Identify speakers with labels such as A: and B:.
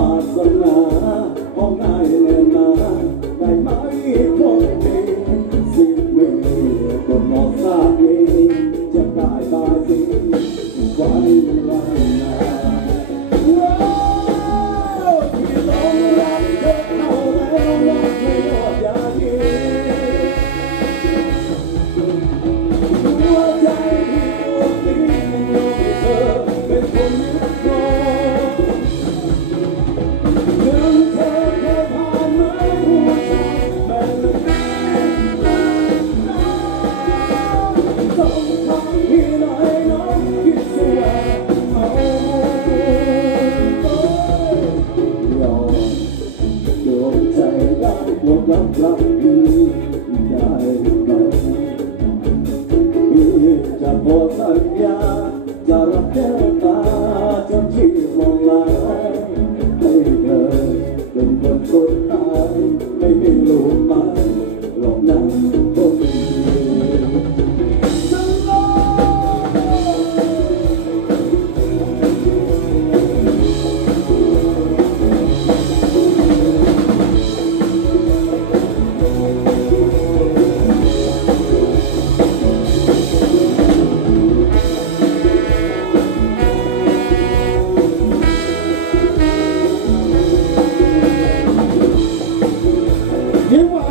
A: Barcelona. 怎样 Ooh.